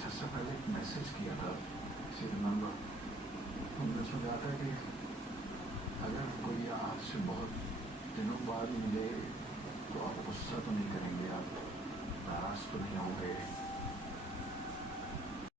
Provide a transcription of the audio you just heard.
कुछ अर्सा पहले एक मैसेज किया था, सी रिमेंबर। उनमें उसमें कहा था कि अगर हमको ये आज से बहुत दिनों बाद मिले तो आप गुस्सा तो नहीं करेंगे, आप नाराज तो नहीं होंगे।